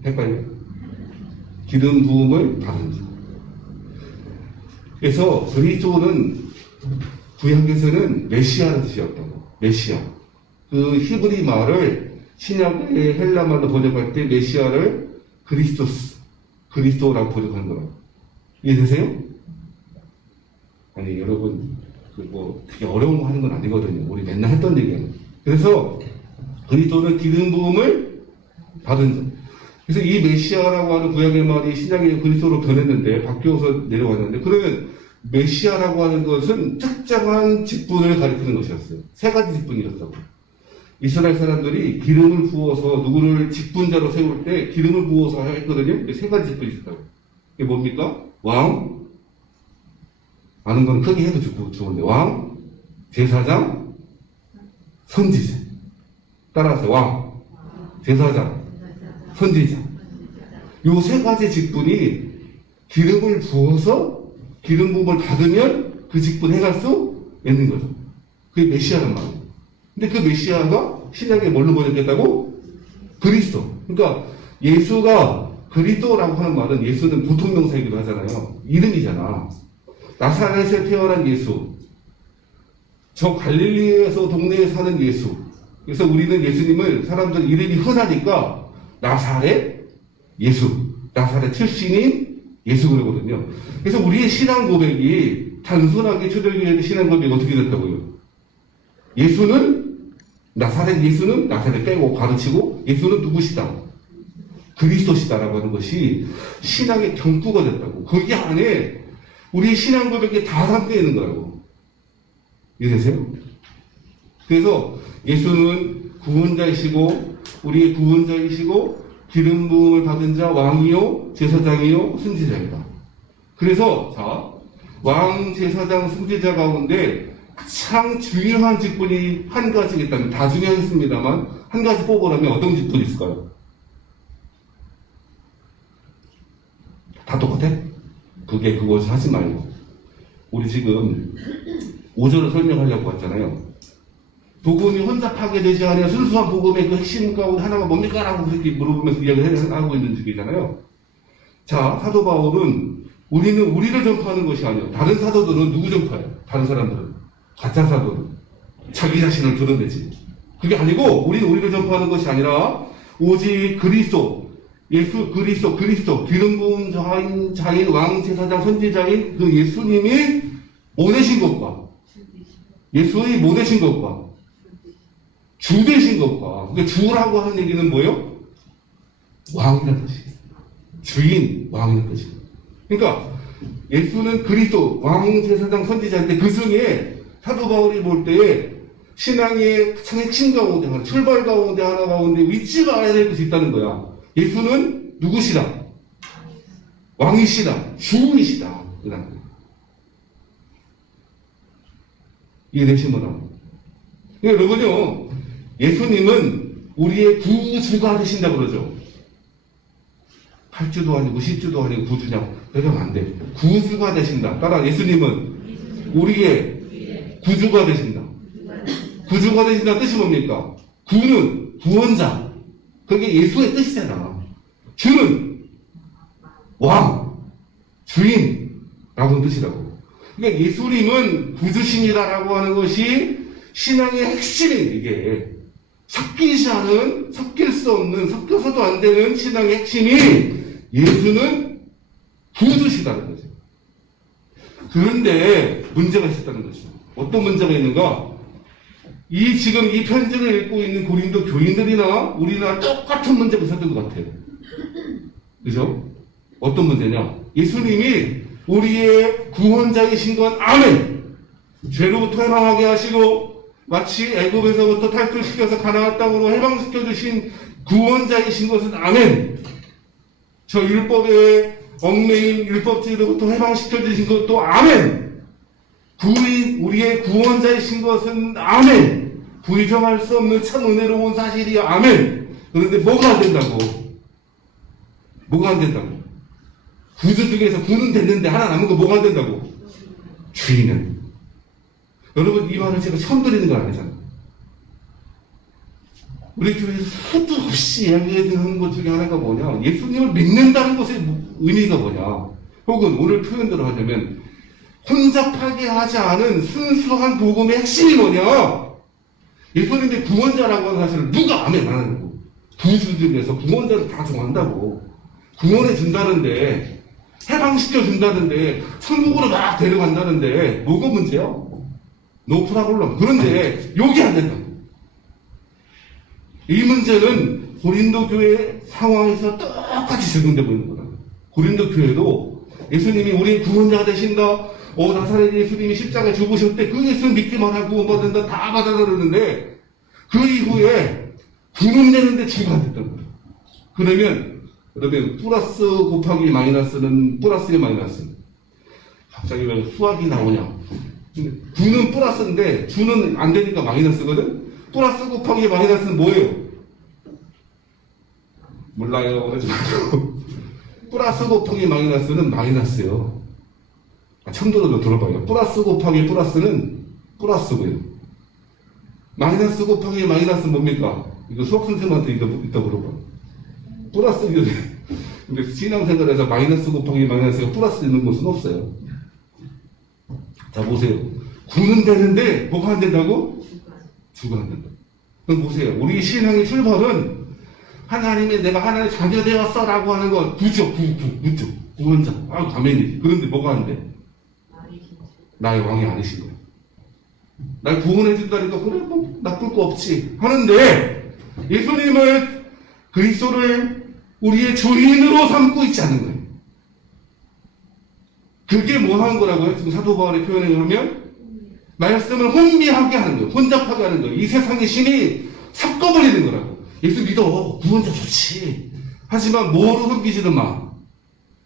헷갈려? 기름 부음을 받은 자. 그래서 그리스도는 구약에서는 메시아라는 뜻이었다고. 메시아. 그 히브리 말을 신약의 헬라 말로 번역할 때 메시아를 그리스도라고 번역하는 거라고. 이해되세요? 아니 여러분 되게 어려운 거 하는 건 아니거든요. 우리 맨날 했던 얘기예요. 그래서 그리스도는 기름 부음을 받은 자. 그래서 이 메시아라고 하는 구약의 말이 신약의 그리스도로 변했는데 바뀌어서 내려왔는데 그러면 메시아라고 하는 것은 특정한 직분을 가리키는 것이었어요. 세 가지 직분이었다고. 이스라엘 사람들이 기름을 부어서 누구를 직분자로 세울 때 기름을 부어서 했거든요. 세 가지 직분이 있었다고. 이게 뭡니까? 왕, 아는 건 크게 해도 좋은데 왕, 제사장, 선지자. 따라서 왕, 제사장, 선지자. 요 세 가지 직분이 기름을 부어서 기름 부음을 받으면 그 직분 해갈 수 있는 거죠. 그게 메시아란 말이에요. 근데 그 메시아가 신약에 뭘로 번역했다고? 그리스도. 그러니까 예수가 그리스도라고 하는 말은 예수는 보통명사이기도 하잖아요. 이름이잖아. 나사렛에 태어난 예수. 저 갈릴리에서 동네에 사는 예수. 그래서 우리는 예수님을 사람들 이름이 흔하니까 나사렛 예수. 나사렛 출신인 예수 그러거든요. 그래서 우리의 신앙 고백이 단순하게 초대교회의 신앙 고백이 어떻게 됐다고요? 예수는 나사렛 빼고 가르치고 예수는 누구시다? 그리스도시다라고 하는 것이 신앙의 경구가 됐다고. 거기 안에 우리의 신앙 고백이 다 담겨 있는 거라고. 이해되세요? 그래서 예수는 구원자이시고 우리의 구원자이시고 기름 부음을 받은 자 왕이요 제사장이요 선지자이다. 그래서 왕, 제사장, 선지자 가운데 가장 중요한 직분이 한 가지 있다면 다 중요하겠습니다만 한 가지 뽑으라면 어떤 직분이 있을까요? 다 똑같아? 그것을 하지 말고 우리 지금 5절을 설명하려고 했잖아요. 복음이 혼잡하게 되지 않아요. 순수한 복음의 그 핵심 가운데 하나가 뭡니까? 라고 그렇게 물어보면서 이야기를 하고 있는 중이잖아요. 자, 사도 바울은 우리를 전파하는 것이 아니에요. 다른 사도들은 누구 전파해요? 다른 사람들은. 가짜 사도는. 자기 자신을 드러내지. 그게 아니고, 우리를 전파하는 것이 아니라, 오직 그리스도, 기름 부은 자인 왕, 제사장, 선지자인 그 예수님이 보내신 것과, 예수의 보내신 것과, 주 되신 것과, 그러니까 주라고 하는 얘기는 뭐예요? 왕이라는 뜻이에요. 주인, 왕이라는 뜻이에요. 그러니까 예수는 그리스도, 왕, 제사장, 선지자인데 그 중에 사도 바울이 볼 때에 신앙의 핵심 가운데 하나, 출발 가운데 하나 가운데 위치가 알아야 될 것이 있다는 거야. 예수는 누구시다? 왕이시다. 주이시다. 이해되시면 여러분요, 예수님은 우리의 구주가 되신다고 그러죠. 8주도 아니고 10주도 아니고 구주냐. 그러면 안 돼. 구주가 되신다. 따라 예수님은 우리의 구주가 되신다. 구주가 되신다는 뜻이 뭡니까? 구는 구원자. 그게 예수의 뜻이잖아. 주는 왕, 주인 라고 하는 뜻이라고. 그러니까 예수님은 구주십니다라고 하는 것이 신앙의 핵심이 이게 섞이지 않은, 섞일 수 없는, 섞여서도 안 되는 신앙의 핵심이 예수는 구주시다는 거죠. 그런데 문제가 있었다는 거죠. 어떤 문제가 있는가? 지금 이 편지를 읽고 있는 고린도 교인들이나 우리나 똑같은 문제가 있었던 것 같아요. 그죠? 어떤 문제냐? 예수님이 우리의 구원자이신 건 아멘. 죄로부터 해방하게 하시고 마치 애굽에서부터 탈출시켜서 가나안 땅으로 해방시켜 주신 구원자이신 것은 아멘. 저 율법의 얽매인 율법주의로부터 해방시켜 주신 것도 아멘. 우리의 구원자이신 것은 아멘. 부정할 수 없는 참 은혜로운 사실이 아멘. 그런데 뭐가 안 된다고? 뭐가 안 된다고? 구주 중에서 구는 됐는데 하나 남은 거 뭐가 안 된다고? 주인은. 여러분, 이 말을 제가 처음 드리는 건 아니잖아요. 우리 교회에서 수도 없이 이야기하는 것 중에 하나가 뭐냐? 예수님을 믿는다는 것의 의미가 뭐냐? 혹은 오늘 표현대로 하자면 혼잡하게 하지 않은 순수한 복음의 핵심이 뭐냐? 예수님의 구원자라고 하는 사실을 누가 아멘 안 하는 거? 구주 중에서 구원자를 다 정한다고. 구원해 준다는데, 해방시켜 준다는데, 천국으로 막 데려간다는데, 뭐가 문제야? 노프라블럼. 그런데 여기 안 된다고. 이 문제는 고린도 교회 상황에서 똑같이 적용되고 있는 거다. 고린도 교회도 예수님이 우리의 구원자가 되신다. 나사렛 예수님이 십자가에 죽으실 때 그 예수를 믿기만 하고 구원받는다. 다 받아들였는데 그 이후에 구원되는데 주가 안 됐던 거예요. 그러면 플러스 곱하기 마이너스는 플러스의 마이너스. 갑자기 왜 수학이 나오냐. 구는 플러스인데 주는 안 되니까 마이너스거든. 플러스 곱하기 마이너스는 뭐예요? 몰라요. 그러지 말고. 플러스 곱하기 마이너스는 마이너스요. 처음 들어봐요. 플러스 곱하기 플러스는 플러스고요. 마이너스 곱하기 마이너스는 뭡니까? 이거 수학 선생님한테 이따 물어봐. 플러스, 근데 신앙생활에서 마이너스 곱하기 마이너스가 플러스 있는 곳은 없어요. 자, 보세요. 구는 되는데 뭐가 안 된다고? 주가 안 된다. 그럼 보세요. 우리 신앙의 출발은 하나님의 내가 하나님의 자녀 되었어 라고 하는 건 구죠. 구원자. 가면이지. 그런데 뭐가 안 돼? 나의 왕이 아니신 거야. 날 구원해 준다니까 그래 뭐 나쁠 거 없지 하는데 예수님을 그리스도를 우리의 주인으로 삼고 있지 않은 거예요. 그게 뭐 하는 거라고요? 지금 사도 바울의 표현에 의하면 말씀을 혼미하게 하는 거예요. 혼잡하게 하는 거예요. 이 세상의 신이 섞어버리는 거라고. 예수 믿어. 구원자 좋지. 하지만 뭐로 섬기지는 마.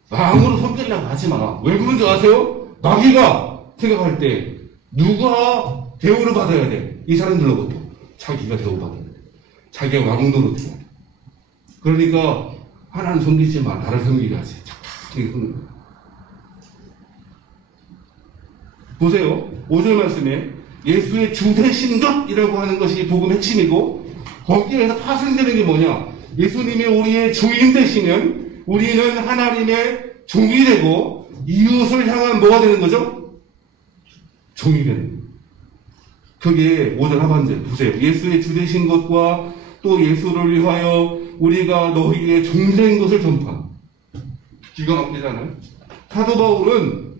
왕으로 섬기려고 하지 마. 왜 그런지 아세요? 마귀가 생각할 때 누가 대우를 받아야 돼? 이 사람들로부터. 자기가 대우받아야 돼. 자기가 왕 노릇해야 돼. 그러니까 하나는 섬기지 마. 나를 섬기게 하지. 보세요. 5절 말씀에 예수의 주 되신 것이라고 하는 것이 복음의 핵심이고 거기에서 파생되는 게 뭐냐? 예수님이 우리의 주인 되시면 우리는 하나님의 종이 되고 이웃을 향한 뭐가 되는 거죠? 종이 되는 거예요. 그게 5절 하반절 보세요. 예수의 주 되신 것과 또 예수를 위하여 우리가 너희의 종 된 것을 전파. 기가 막히잖아요. 사도 바울은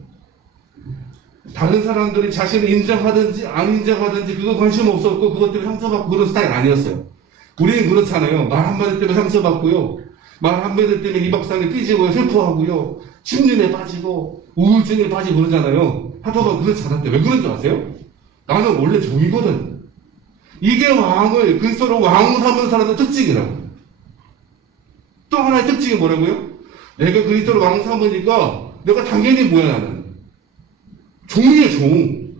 다른 사람들이 자신을 인정하든지 안 인정하든지 그거 관심 없었고 그것 때문에 상처받고 그런 스타일 아니었어요. 우리는 그렇잖아요. 말 한마디 때문에 상처받고요. 말 한마디 때문에 2박 3일 삐지고요. 슬퍼하고요. 침륜에 빠지고 우울증에 빠지고 그러잖아요. 사도 바울은 그렇지 않았대. 왜 그런 줄 아세요? 나는 원래 종이거든. 이게 왕을 그리스도로 왕 삼은 사람의 특징이라고. 또 하나의 특징이 뭐라고요? 내가 그리스도로 왕 삼으니까 내가 당연히 뭐야 나는? 종이에요, 종.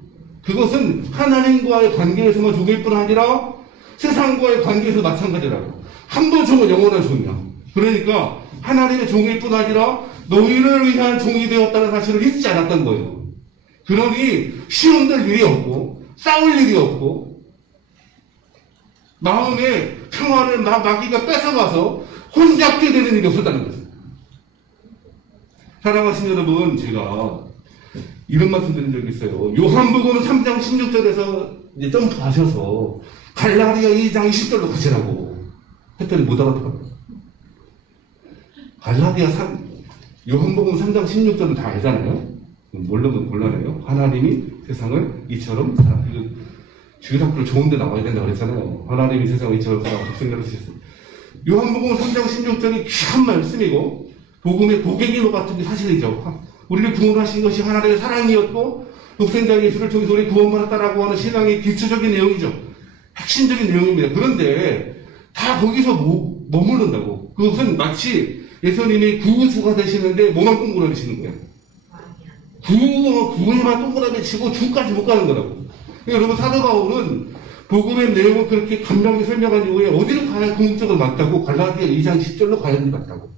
그것은 하나님과의 관계에서만 종일 뿐 아니라 세상과의 관계에서 마찬가지라고. 한 번 종은 영원한 종이야. 그러니까 하나님의 종일 뿐 아니라 너희를 위한 종이 되었다는 사실을 잊지 않았던 거예요. 그러니 시험될 일이 없고 싸울 일이 없고 마음의 평화를 마귀가 뺏어가서 혼잡게 되는 일이 없었다는 거죠. 사랑하신 여러분, 제가 이런 말씀 드린 적이 있어요. 요한복음 3장 16절에서 이제 점프하셔서 갈라디아 2장 20절로 가시라고 했더니 못 알아들어요. 요한복음 3장 16절은 다 알잖아요. 모르면 곤란해요. 하나님이 세상을 이처럼 이거 주기사표를 좋은데 나와야 된다고 그랬잖아요. 하나님이 세상을 이처럼 사랑하고 독생자를 주셨어요. 요한복음 3장 16절이 귀한 말씀이고 복음의 고객인것 같은 게 사실이죠. 우리를 구원하신 것이 하나님의 사랑이었고 독생자 예수를 통해서 우리 구원받았다라고 하는 신앙의 기초적인 내용이죠. 핵심적인 내용입니다. 그런데 다 거기서 머무른다고. 그것은 마치 예수님이 구주가 되시는데 뭐만 동그라미 치는 거예요. 구에만 동그라미 치고 주까지 못 가는 거라고. 그러니까 여러분, 사도 바울은 복음의 내용을 그렇게 간단하게 설명한 이후에 어디를 가야 궁극적으로 맞다고? 갈라디아 2장 10절로 가야 맞다고.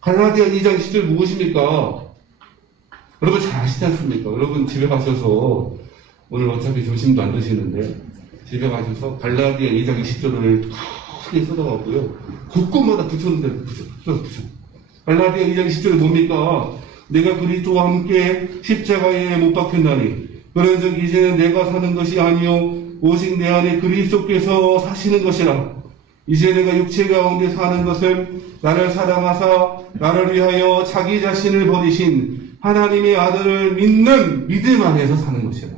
갈라디아 2장 10절 무엇입니까? 여러분 잘 아시지 않습니까? 여러분 집에 가셔서, 오늘 어차피 점심도 안 드시는데 집에 가셔서 갈라디아 2장 20절을 크게 써놓았고요. 곳곳마다 붙였는데 붙여. 갈라디아 2장 10절이 뭡니까? 내가 그리스도와 함께 십자가에 못 박혔나니 그런즉 이제는 내가 사는 것이 아니요 오직 내 안에 그리스도께서 사시는 것이라. 이제 내가 육체 가운데 사는 것을 나를 사랑하사 나를 위하여 자기 자신을 버리신 하나님의 아들을 믿는 믿음 안에서 사는 것이라.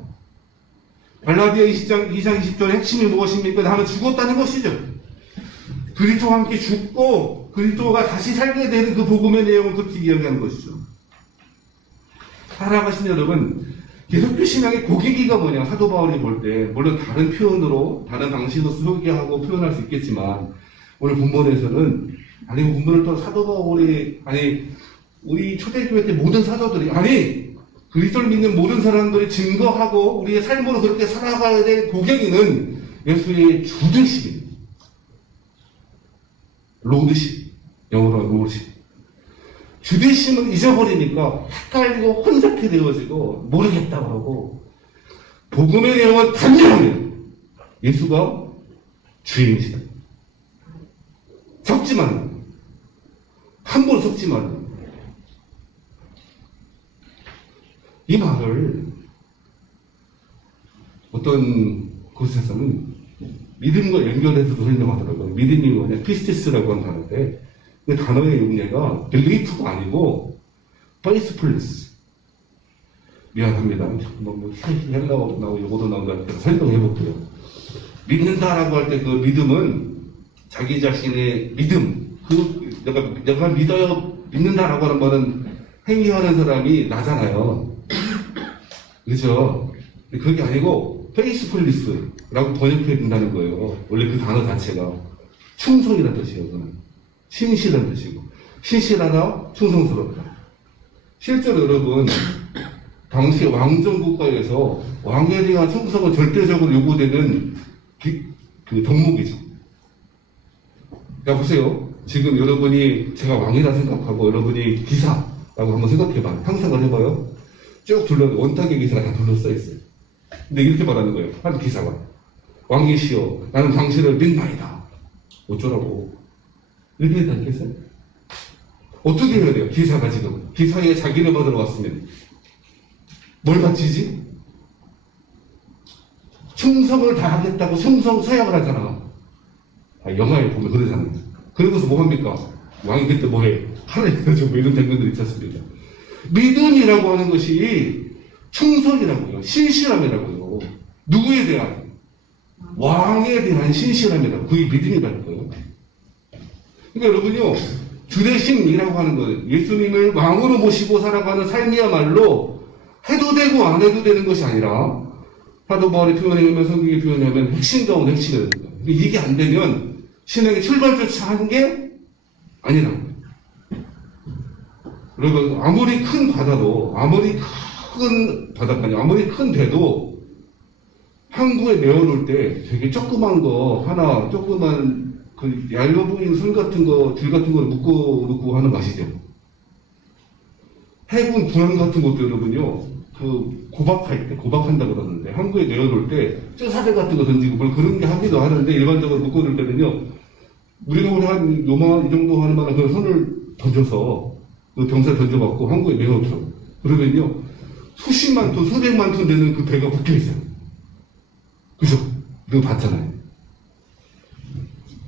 갈라디아 2장 20절의 핵심이 무엇입니까? 나는 죽었다는 것이죠. 그리스도와 함께 죽고 그리스도가 다시 살게 되는 그 복음의 내용을 그렇게 이야기하는 것이죠. 사랑하신 여러분, 기독교 신앙의 고객이가 뭐냐? 사도 바울이 볼 때, 물론 다른 표현으로, 다른 방식으로 소개하고 표현할 수 있겠지만, 오늘 본문에서는, 본문을 또 사도 바울이, 우리 초대교회 때 모든 사도들이, 그리스도를 믿는 모든 사람들이 증거하고, 우리의 삶으로 그렇게 살아가야 될 고객이는 예수의 주드십입니다. 로드십. 영어로 로드십. 주대심을 잊어버리니까 헷갈리고 혼잡해 되어지고 모르겠다고 하고, 복음의 내용은 단순합니다. 예수가 주인이시다. 섞지만 함부로 섞지만 이 말을 어떤 곳에서는 믿음과 연결해서도 설명하더라고요. 믿음이 뭐냐, 피스티스라고 하는 단어인데 그 단어의 용례가 belief가 아니고 faithfulness. 미안합니다. 뭐 헬라어도 나오고 요거도 나오니까 설명해 볼게요. 믿는다라고 할 때 그 믿음은 자기 자신의 믿음, 내가 믿어요, 믿는다라고 하는 말은 행위하는 사람이 나잖아요. 그렇죠? 그게 아니고 faithfulness라고 번역해 준다는 거예요. 원래 그 단어 자체가 충성이라는 뜻이에요. 그는 신실한 뜻이고, 신실하다, 충성스럽다. 실제로 여러분, 당시 왕정 국가에서 왕에 대한 충성은 절대적으로 요구되는 그 덕목이죠. 그러니까 보세요. 지금 여러분이 제가 왕이라 생각하고 여러분이 기사라고 한번 생각해봐요. 상상을 해봐요. 쭉 원탁의 기사가 다 둘러싸여 있어요. 근데 이렇게 말하는 거예요. 한 기사가. 왕이시여, 나는 당신을 믿나이다. 어쩌라고. 이렇게 해야 되겠어요? 어떻게 해야 돼요? 기사가 지금. 기사에 자기를 받으러 왔으면. 뭘 바치지? 충성을 다하겠다고 충성 서약을 하잖아. 영화에 보면 그러잖아요. 그러고서 뭐 합니까? 왕이 그때 뭐해? 하나님 뭐 이런 장면들이 있지 않습니까? 믿음이라고 하는 것이 충성이라고요. 신실함이라고요. 누구에 대한? 왕에 대한 신실함이라고. 그게 믿음이라는 거예요. 그러니까 여러분요, 주대심이라고 하는 거예요. 예수님을 왕으로 모시고 살아가는 삶이야말로 해도 되고 안 해도 되는 것이 아니라, 사도 바울이 표현하면, 성경이 표현하면 핵심 가운데 핵심이 되는 거예요. 이게 안 되면 신앙의 출발조차 한 게 아니라는 거예요. 여러분, 아무리 큰 바다도, 아무리 큰 배도 항구에 내어놓을 때 되게 조그만 거 하나, 조그만 그 얇아 보이는 선 같은 거, 줄 같은 걸 묶어놓고 하는 맛이죠. 해군 군함 같은 것도 여러분요, 고박한다고 그러는데, 항구에 내어놓을 때, 쩌사들 같은 거 던지고, 뭘 그런 게 하기도 하는데, 일반적으로 묶어놓을 때는요, 우리가 오늘 한 요만, 이 정도 하는 만한 그 선을 던져서, 그 병사를 던져갖고 항구에 내어놓더라고요. 그러면요, 수십만 톤, 수백만 톤 되는 그 배가 묶여있어요. 그죠? 이거 봤잖아요.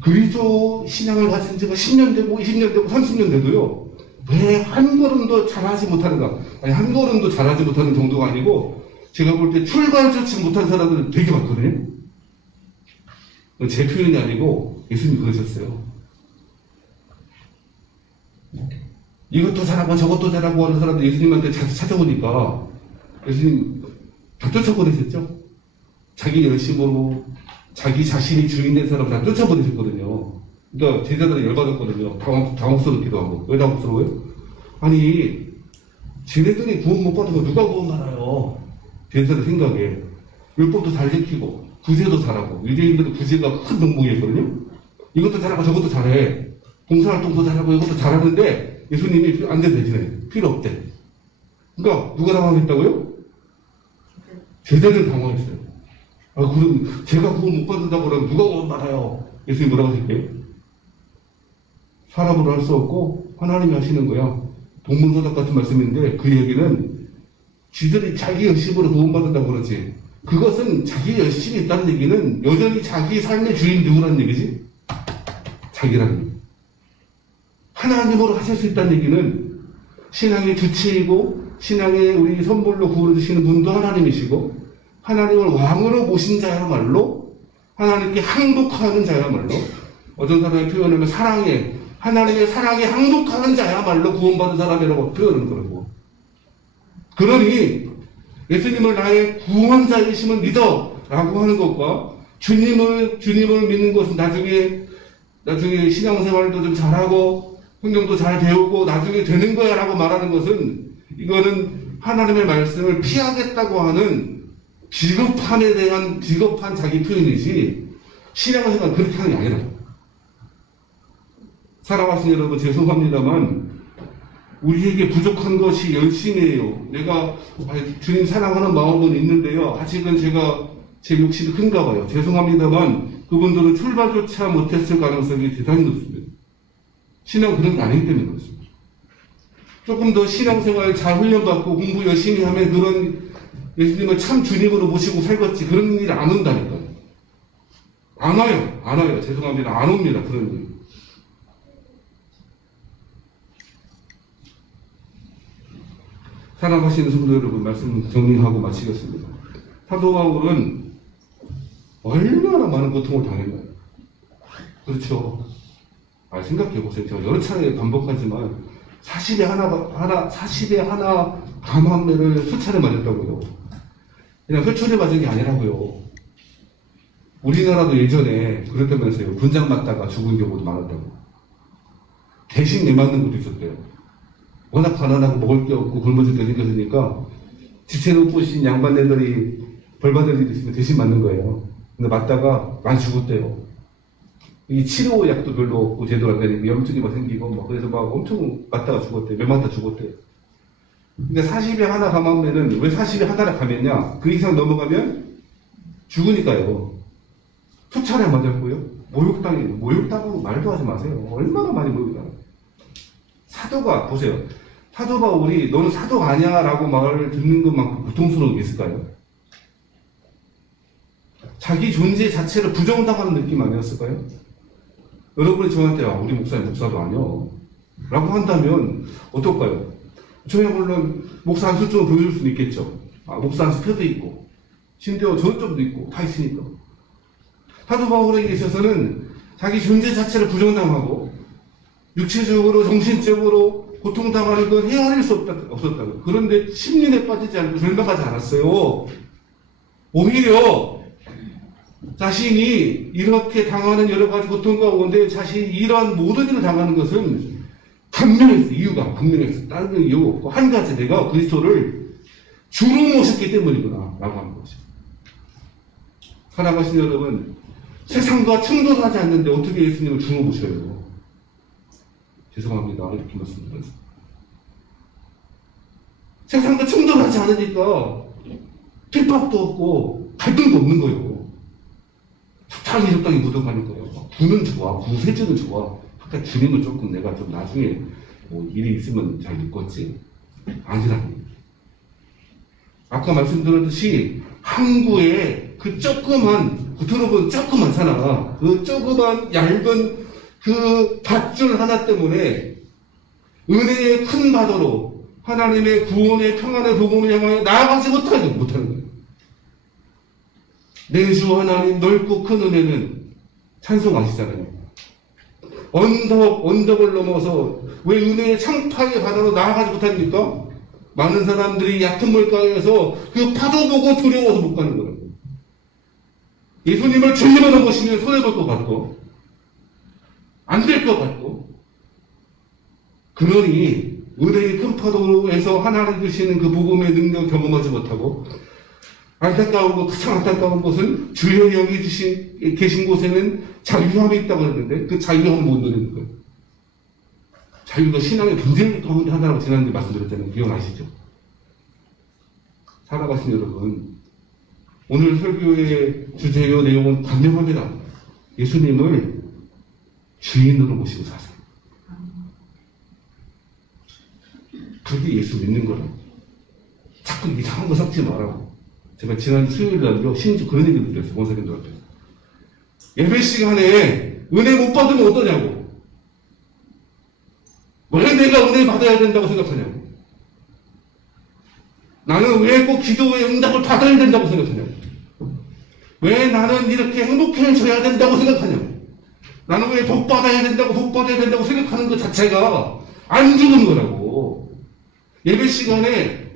그리스도 신앙을 가진 지가 10년 되고, 20년 되고, 30년 돼도요, 왜 한 걸음도 잘하지 못하는가? 한 걸음도 잘하지 못하는 정도가 아니고, 제가 볼 때 출발조차 못한 사람들은 되게 많거든요? 제 표현이 아니고, 예수님이 그러셨어요. 이것도 잘하고 저것도 잘하고 하는 사람들 예수님한테 찾아오니까, 예수님, 다 쫓아보내셨죠? 자기 열심으로 자기 자신이 주인 된 사람 다 쫓아보내셨거든요. 그러니까 제자들이 열받았거든요. 당혹스럽기도 하고. 왜 당혹스러워요? 아니, 쟤네들이 구원 못 받은 거 누가 구원 받아요? 제자들 생각에. 율법도 잘 지키고, 구제도 잘하고, 유대인들은 구제가 큰 덕목이었거든요? 이것도 잘하고 저것도 잘해. 봉사활동도 잘하고 이것도 잘하는데, 예수님이 안 된 대신에 필요 없대. 그러니까, 누가 당황했다고요? 제자들 당황했어요. 아, 그럼 제가 구원 못 받는다고 그러면 누가 구원 받아요? 예수님 뭐라고 하실게요? 사람으로 할 수 없고 하나님이 하시는 거야. 동문서답 같은 말씀인데 그 얘기는 지들이 자기 열심으로 구원받는다고 그러지. 그것은 자기 열심이 있다는 얘기는 여전히 자기 삶의 주인 누구라는 얘기지? 자기라는 얘기. 하나님으로 하실 수 있다는 얘기는 신앙의 주체이고 신앙의 우리 선물로 구원해 주시는 분도 하나님이시고 하나님을 왕으로 모신 자야말로 하나님께 항복하는 자야말로 어떤 사람의 표현하면 하나님의 사랑에 항복하는 자야말로 구원받은 사람이라고 표현하는 거라고. 그러니 예수님을 나의 구원자이심을 믿어 라고 하는 것과 주님을 믿는 것은 나중에 신앙생활도 좀 잘하고 성경도 잘 배우고 나중에 되는 거야 라고 말하는 것은 이거는 하나님의 말씀을 피하겠다고 하는 비겁함에 대한 비겁한 자기 표현이지 신앙생활 그렇게 하는 게 아니라. 사랑하시는 여러분 죄송합니다만 우리에게 부족한 것이 열심이에요. 내가 주님 사랑하는 마음은 있는데요. 아직은 제 욕심이 큰가 봐요. 죄송합니다만 그분들은 출발조차 못했을 가능성이 대단히 높습니다. 신앙 그런 게 아니기 때문에 그렇습니다. 조금 더 신앙생활 잘 훈련받고 공부 열심히 하면 그런 예수님을 참 주님으로 모시고 살겠지. 그런 일 안 온다니까요. 안 와요. 죄송합니다. 안 옵니다. 그런 일. 사랑하시는 성도 여러분, 말씀 정리하고 마치겠습니다. 사도 바울은 얼마나 많은 고통을 당했나요? 그렇죠. 생각해보세요. 제가 여러 차례 반복하지만 40에 하나 감함매를 수차례 맞았다고요. 그냥 회초리 맞은 게 아니라고요. 우리나라도 예전에 그랬다면서요. 군장 맞다가 죽은 경우도 많았다고. 대신 내 맞는 것도 있었대요. 워낙 가난하고 먹을 게 없고 굶어 죽게 생겼으니까 지체로 꼬신 양반네들이 벌 받을 일이 있으면 대신 맞는 거예요. 근데 맞다가 많이 죽었대요. 이 치료 약도 별로 없고 제대로 안 되니까 염증이 막 생기고 그래서 막 엄청 맞다가 죽었대요. 몇 맞다 죽었대요. 그러니까 40에 하나 감하면은 왜 40에 하나를 감했냐? 그 이상 넘어가면 죽으니까요. 수차례 맞았고요. 모욕당하고 말도 하지 마세요. 얼마나 많이 모욕당해요. 사도가 보세요. 사도 바울이 너는 사도 아니야 라고 말을 듣는 것만큼 고통스러운 게 있을까요? 자기 존재 자체를 부정당하는 느낌 아니었을까요? 여러분이 저한테 우리 목사님 목사도 아니요 라고 한다면 어떨까요? 저야 물론 목사 한 수점을 보여줄 수는 있겠죠. 목사 한 수표도 있고 심지어 전점도 있고 다 있으니까. 사도 바울에게 있어서는 자기 존재 자체를 부정당하고 육체적으로 정신적으로 고통당하는 건 헤아릴 수 없었다고. 그런데 심린에 빠지지 않고 절망하지 않았어요. 오히려 자신이 이렇게 당하는 여러 가지 고통 가운데 자신이 이러한 모든 일을 당하는 것은 분명했어요. 이유가 분명했어요. 다른 이유가 없고 한 가지 내가 그리스도를 주로 모셨기 때문이구나 라고 하는 거죠. 사랑하시는 여러분, 세상과 충돌하지 않는데 어떻게 예수님을 주로 모셔요? 죄송합니다. 이렇게 말씀드렸습니다. 세상과 충돌하지 않으니까 핍박도 없고 갈등도 없는 거예요. 적당히 묻어가니까요. 부는 좋아, 부세지는 좋아. 그러니까 주님은 조금 내가 좀 나중에 일이 있으면 잘 믿겠지. 아니라니. 아까 말씀드렸듯이 항구에 그 조그만, 겉으로 보면 조그만 산하, 그 조그만 얇은 그 밧줄 하나 때문에 은혜의 큰 바다로 하나님의 구원의 평안의 복음을 향하여 나아가지 못하는 거예요. 내 주 하나님 넓고 큰 은혜는 찬송하시잖아요. 언덕을 넘어서 왜 은혜의 창파의 바다로 나아가지 못합니까? 많은 사람들이 얕은 물가에서 그 파도 보고 두려워서 못 가는 거라고. 예수님을 주님으로 모시면 손해볼 것 같고, 안 될 것 같고, 그러니 은혜의 큰 파도에서 하나님 주시는 그 복음의 능력 경험하지 못하고, 안타까운 가장 안타까운 것은 주여 여기 계신 곳에는 자유함이 있다고 했는데 그 자유함을 못 누리는 거예요. 자유가 신앙의 분쟁 가운데 하나라고 지난주에 말씀드렸잖아요. 기억나시죠? 살아가신 여러분, 오늘 설교의 주제요 내용은 분명합니다. 예수님을 주인으로 모시고 사세요. 그게 예수 믿는 거라고. 자꾸 이상한 거 섞지 말라고. 제가 지난 수요일 날요, 심지어 그런 얘기를 드렸어요. 권사님들 앞에서. 예배 시간에 은혜 못 받으면 어떠냐고. 왜 내가 은혜 받아야 된다고 생각하냐고. 나는 왜 꼭 기도의 응답을 받아야 된다고 생각하냐고. 왜 나는 이렇게 행복해져야 된다고 생각하냐고. 나는 왜 복 받아야 된다고 생각하는 것 자체가 안 죽은 거라고. 예배 시간에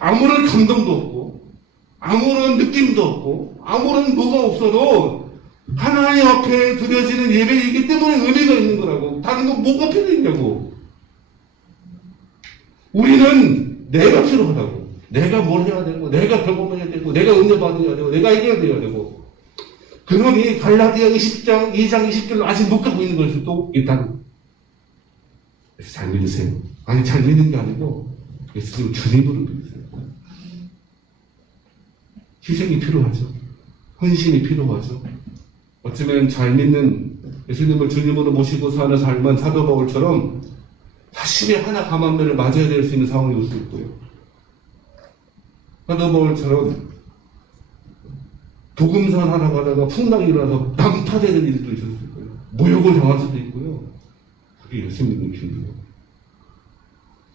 아무런 감동도 없고, 아무런 느낌도 없고, 아무런 뭐가 없어도 하나님 앞에 드려지는 예배이기 때문에 의미가 있는 거라고. 다른 거 뭐가 필요 있냐고. 우리는 내가 필요하다고. 내가 뭘 해야 되고, 내가 경험해야 되고, 내가 은혜 받아야 되고, 내가 해결돼야 되고. 그러니 갈라디아 20장, 2장 20절로 아직 못 가고 있는 걸 수도 있다는. 그래서 잘 믿으세요. 아니, 잘 믿는 게 아니고, 예수님 주님으로 믿으세요. 희생이 필요하죠. 헌신이 필요하죠. 어쩌면 잘 믿는 예수님을 주님으로 모시고 사는 삶은 사도 바울처럼 사십에 하나 감한매를 맞아야 될 수 있는 상황이 올 수 있고요. 사도 바울처럼 복음선 하나 가다가 풍랑이 일어나서 난파되는 일도 있을 수 있고요. 모욕을 당할 수도 있고요. 그게 예수 믿는 길이에요.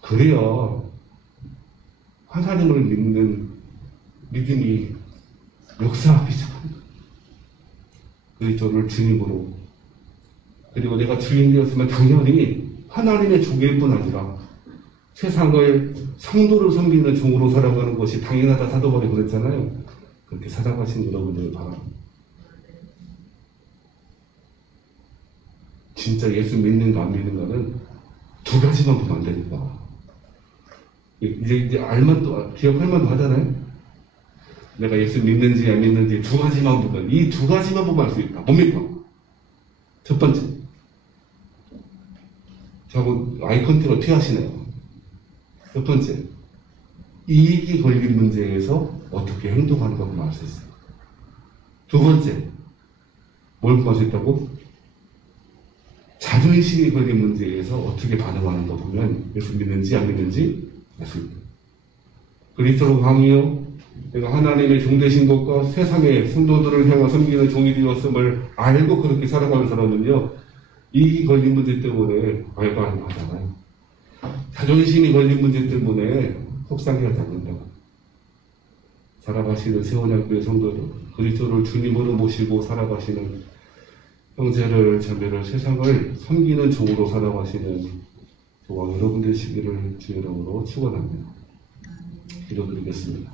그래야 하나님을 믿는 믿음이 역사하기 시작합니다. 그리스도를 주님으로, 그리고 내가 주인 되었으면 당연히 하나님의 종일 뿐 아니라 세상을 성도를 섬기는 종으로 살아가는 것이 당연하다 사도 바울이 그랬잖아요. 그렇게 살아가신 여러분들을 바랍니다. 진짜 예수 믿는가 안 믿는가는 두 가지만 보면 안 되니까. 이제 알만도, 기억할만도 하잖아요. 내가 예수 믿는지 안 믿는지 두 가지만 보면, 이 두 가지만 보면 알 수 있다. 뭡니까? 첫 번째. 저하고 아이 컨택을 피하시네요. 첫 번째. 이익이 걸린 문제에서 어떻게 행동하는가 보면 알 수 있어요. 두 번째. 뭘 보면 알 수 있다고? 자존심이 걸린 문제에서 어떻게 반응하는가 보면 예수 믿는지 안 믿는지 알 수 있다. 그리스도로 강이요, 내가 하나님의 종 되신 것과 세상의 성도들을 향해 섬기는 종이 되었음을 알고 그렇게 살아가는 사람은요, 이익이 걸린 문제 때문에 발발하잖아요. 자존심이 걸린 문제 때문에 속상해하지 않는다고. 살아가시는 세원학교의 성도들, 그리스도를 주님으로 모시고 살아가시는 형제를, 자매를, 세상을 섬기는 종으로 살아가시는 저와 여러분 되시기를 주의 이름으로 축원합니다. 기도드리겠습니다.